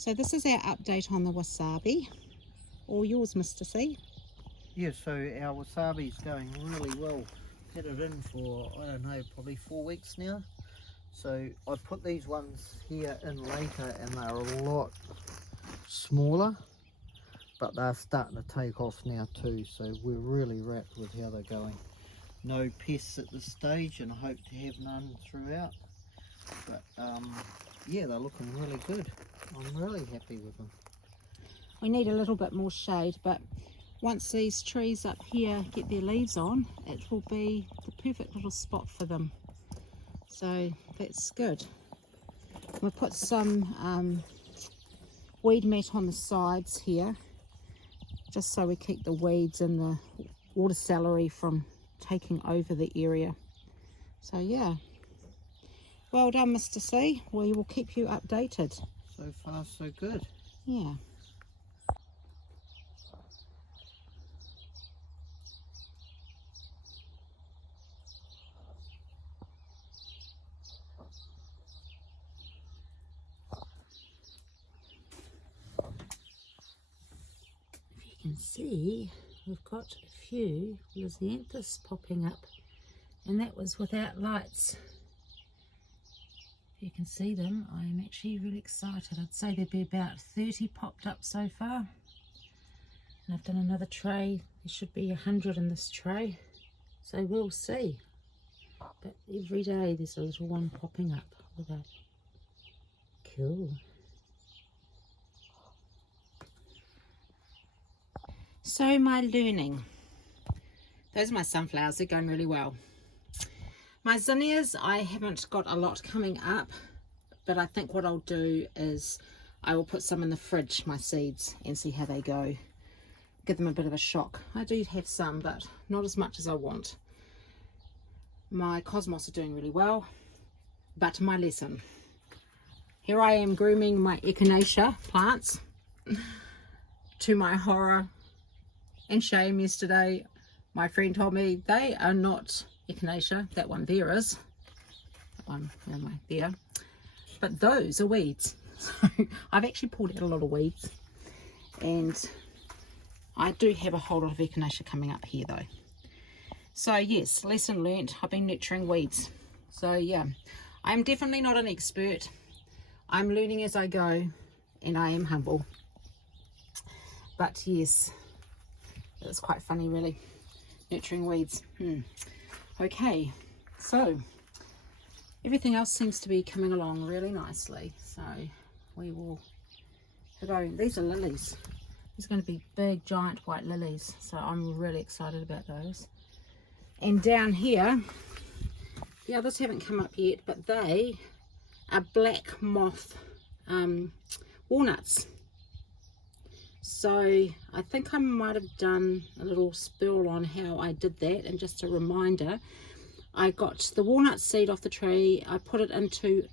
So this is our update on the wasabi. All yours, Mr. C. Yeah, so our wasabi's going really well. Had it in for, I don't know, probably 4 weeks now. So I put these ones here in later and they're a lot smaller, but they're starting to take off now too, so we're really wrapped with how they're going. No pests at this stage, and I hope to have none throughout. But yeah, they're looking really good. I'm really happy with them. We need a little bit more shade, but once these trees up here get their leaves on, it will be the perfect little spot for them. So that's good. We'll put some weed mat on the sides here, just so we keep the weeds and the water celery from taking over the area. So yeah, well done, Mr. C. We will keep you updated. So far so good. Yeah. If you can see, we've got a few lisianthus popping up, and that was without lights. If you can see them, I'm actually really excited. I'd say there'd be about 30 popped up so far. And I've done another tray. There should be 100 in this tray. So we'll see. But every day there's a little one popping up with that. Cool. So my learning. Those are my sunflowers. They're going really well. My zinnias, I haven't got a lot coming up, but I think what I'll do is I will put some in the fridge, my seeds, and see how they go. Give them a bit of a shock. I do have some, but not as much as I want. My cosmos are doing really well, but my lesson. Here I am grooming my echinacea plants. To my horror and shame, yesterday my friend told me they are not echinacea. That one there is. That one, where am I? There. But those are weeds. So I've actually pulled out a lot of weeds. And I do have a whole lot of echinacea coming up here though. So yes, lesson learnt. I've been nurturing weeds. So yeah, I'm definitely not an expert. I'm learning as I go, and I am humble. But yes, it's quite funny really, nurturing weeds. Okay, so everything else seems to be coming along really nicely. So we will go. These are lilies. These are going to be big, giant white lilies. So I'm really excited about those. And down here, the others haven't come up yet, but they are black moth walnuts. So I think I might have done a little spill on how I did that, and just a reminder, I got the walnut seed off the tree, I put it into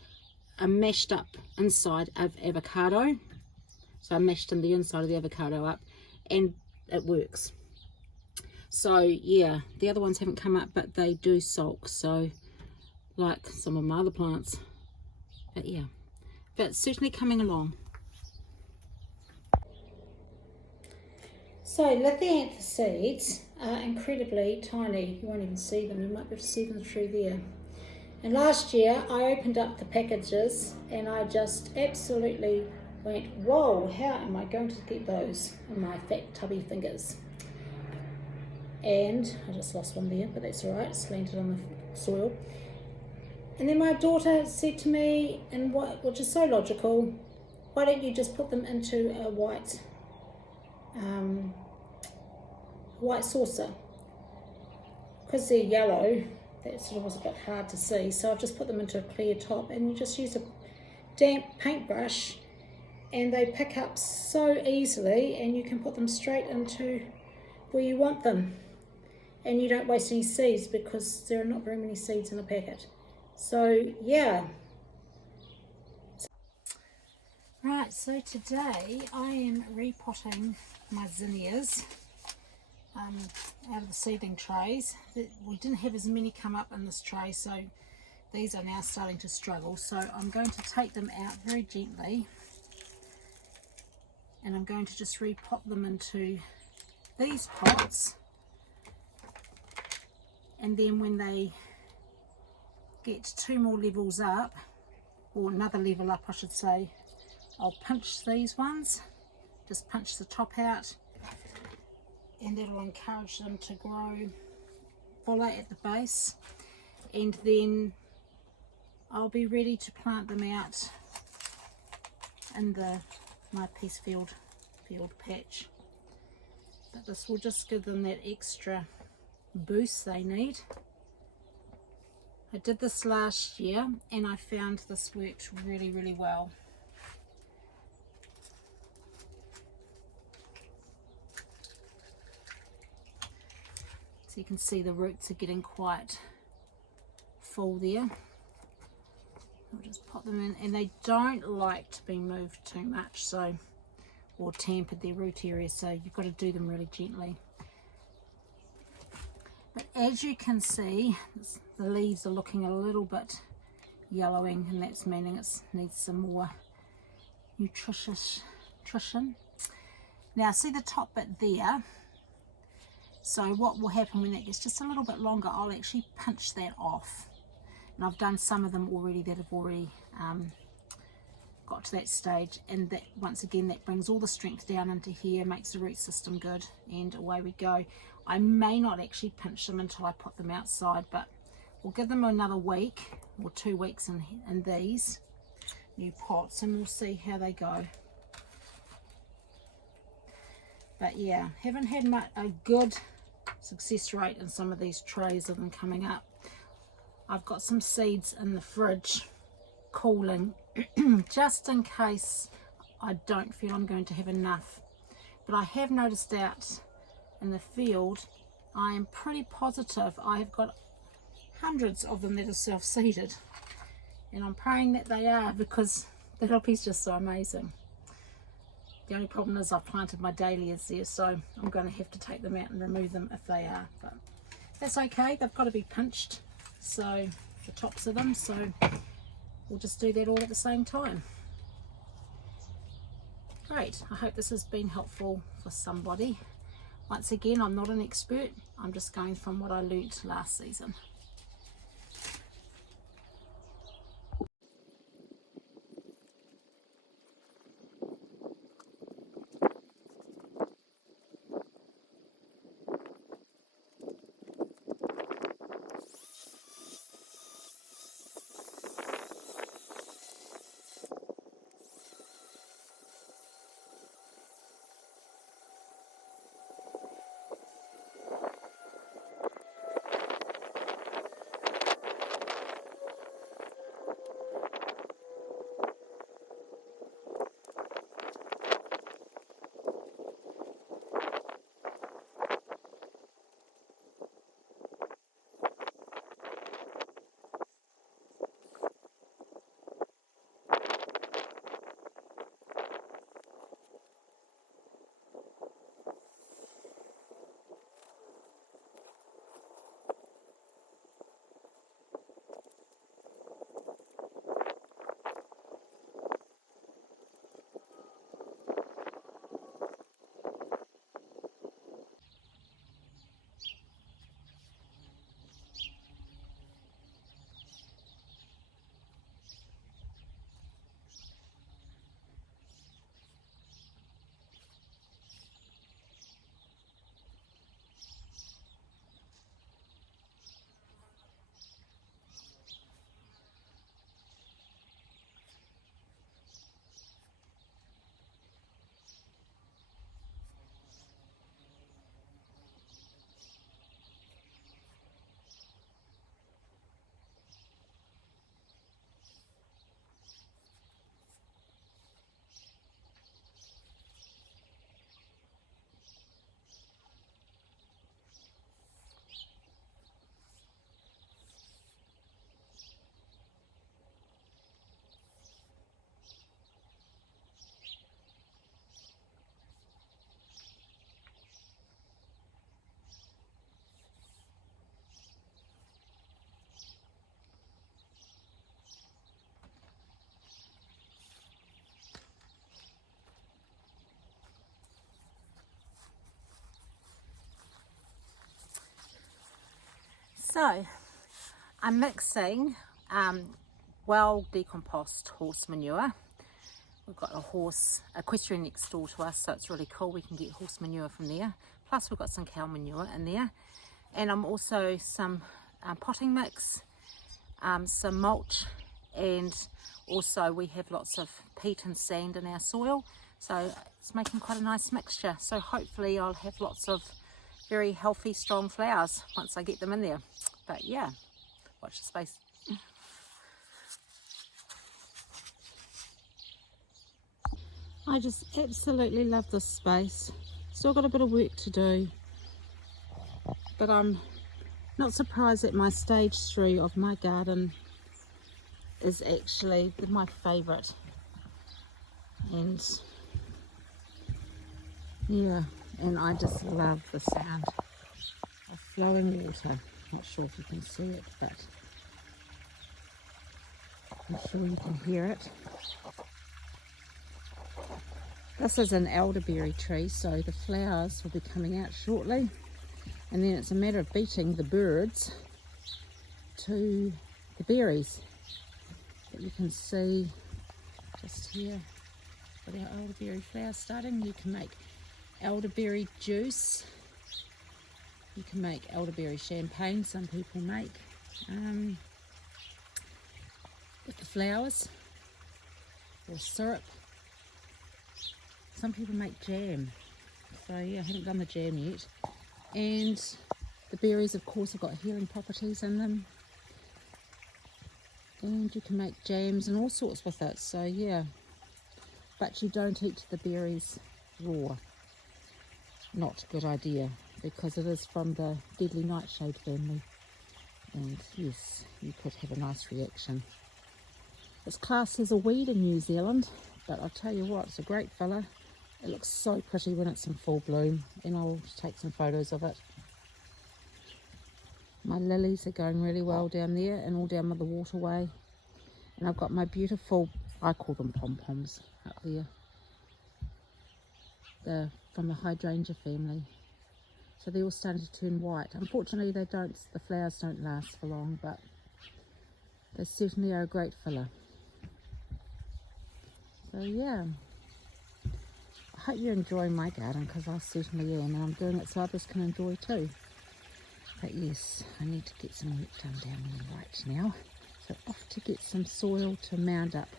a mashed up inside of avocado. So I mashed in the inside of the avocado up, and it works. So yeah, the other ones haven't come up, but they do sulk, so like some of my other plants. But yeah, but it's certainly coming along. So Lisianthus seeds are incredibly tiny. You won't even see them. You might be able to see them through there. And last year I opened up the packages and I just absolutely went, whoa, how am I going to get those in my fat tubby fingers? And I just lost one there, but that's all right. It's landed on the soil. And then my daughter said to me, and which is so logical, why don't you just put them into a white saucer? Because they're yellow, that sort of was a bit hard to see, so I've just put them into a clear top, and you just use a damp paintbrush and they pick up so easily, and you can put them straight into where you want them, and you don't waste any seeds because there are not very many seeds in a packet. So yeah. Right, so today I am repotting my zinnias out of the seedling trays. We didn't have as many come up in this tray, so these are now starting to struggle. So I'm going to take them out very gently and I'm going to just repot them into these pots, and then when they get 2 more levels up, or another level up I should say, I'll pinch these ones, just pinch the top out, and that'll encourage them to grow fuller at the base, and then I'll be ready to plant them out in my peace field patch. But this will just give them that extra boost they need. I did this last year and I found this worked really, really well. So you can see the roots are getting quite full there. I'll just pop them in, and they don't like to be moved too much, so, or tampered, their root area, so you've got to do them really gently. But as you can see, the leaves are looking a little bit yellowing, and that's meaning it needs some more nutrition. Now see the top bit there, so what will happen when that gets just a little bit longer, I'll actually pinch that off. And I've done some of them already that have already got to that stage, and that once again that brings all the strength down into here, makes the root system good, and away we go. I may not actually pinch them until I put them outside, but we'll give them another week or 2 weeks in these new pots, and we'll see how they go. But yeah, haven't had a good success rate in some of these trays of them coming up. I've got some seeds in the fridge cooling just in case I don't feel I'm going to have enough. But I have noticed out in the field, I am pretty positive I have got hundreds of them that are self-seeded, and I'm praying that they are, because the Loppi's just so amazing. The only problem is I've planted my dahlias there, so I'm going to have to take them out and remove them if they are, but that's okay, they've got to be pinched, so the tops of them, so we'll just do that all at the same time. Great, I hope this has been helpful for somebody. Once again, I'm not an expert, I'm just going from what I learnt last season. So I'm mixing well decomposed horse manure. We've got a horse equestrian next door to us, so it's really cool. We can get horse manure from there. Plus we've got some cow manure in there. And I'm also some potting mix, some mulch, and also we have lots of peat and sand in our soil. So it's making quite a nice mixture. So hopefully I'll have lots of very healthy, strong flowers once I get them in there. But yeah, watch the space. I just absolutely love this space. Still got a bit of work to do, but I'm not surprised that my stage 3 of my garden is actually my favourite. And yeah, and I just love the sound of flowing water. Not sure if you can see it, but I'm sure you can hear it. This is an elderberry tree, so the flowers will be coming out shortly, and then it's a matter of beating the birds to the berries. But you can see just here, got our elderberry flowers starting. You can make elderberry juice, you can make elderberry champagne, some people make with the flowers, or syrup. Some people make jam, so yeah, I haven't done the jam yet. And the berries, of course, have got healing properties in them, and you can make jams and all sorts with it, so yeah. But you don't eat the berries raw. Not a good idea, because it is from the deadly nightshade family, and yes, you could have a nice reaction. It's classed as a weed in New Zealand, but I'll tell you what, it's a great fella. It looks so pretty when it's in full bloom, and I'll take some photos of it. My lilies are going really well down there and all down the waterway. And I've got my beautiful, I call them pom-poms, up there. They're from the hydrangea family. So they're all starting to turn white. Unfortunately, the flowers don't last for long, but they certainly are a great filler. So yeah. I hope you're enjoying my garden, because I certainly am, and I'm doing it so others can enjoy too. But yes, I need to get some work done down there right now. So off to get some soil to mound up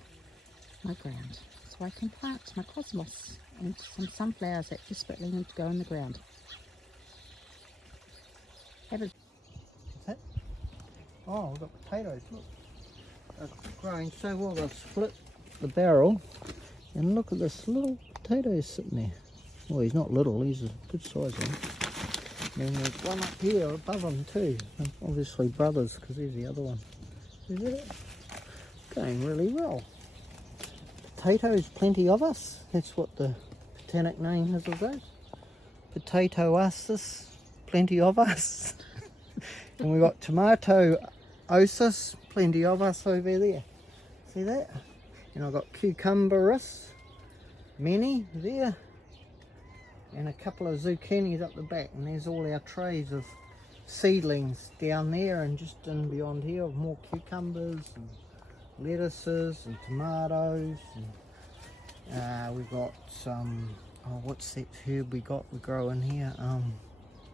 my ground, so I can plant my cosmos and some sunflowers that desperately need to go in the ground. Have a... Oh, we've got potatoes, look. They're growing so well. I've split the barrel, and look at this little potato sitting there. Well, he's not little, he's a good size one. And there's one up here above him too. Obviously brothers, because there's the other one. Is it? Going really well. Potatoes, plenty of us. That's what the botanic name is of those. Potato-osis, plenty of us. And we've got tomato-osis, plenty of us over there. See that? And I've got cucumberus, many there. And a couple of zucchinis up the back. And there's all our trays of seedlings down there, and just in beyond here more cucumbers and lettuces and tomatoes. And we've got some, oh, what's that herb we grow in here?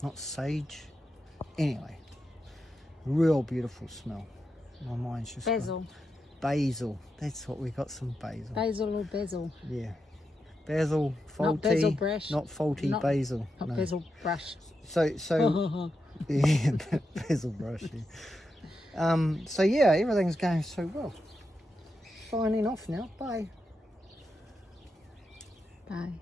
Not sage. Anyway, real beautiful smell. My mind's just basil. Basil. That's what we got, some basil. Basil or basil. Yeah. Basil, faulty. Not basil brush. Not faulty, not, basil. Not no. basil brush. So yeah, basil brush. Yeah. So yeah, everything's going so well. Signing off now. Bye. Bye.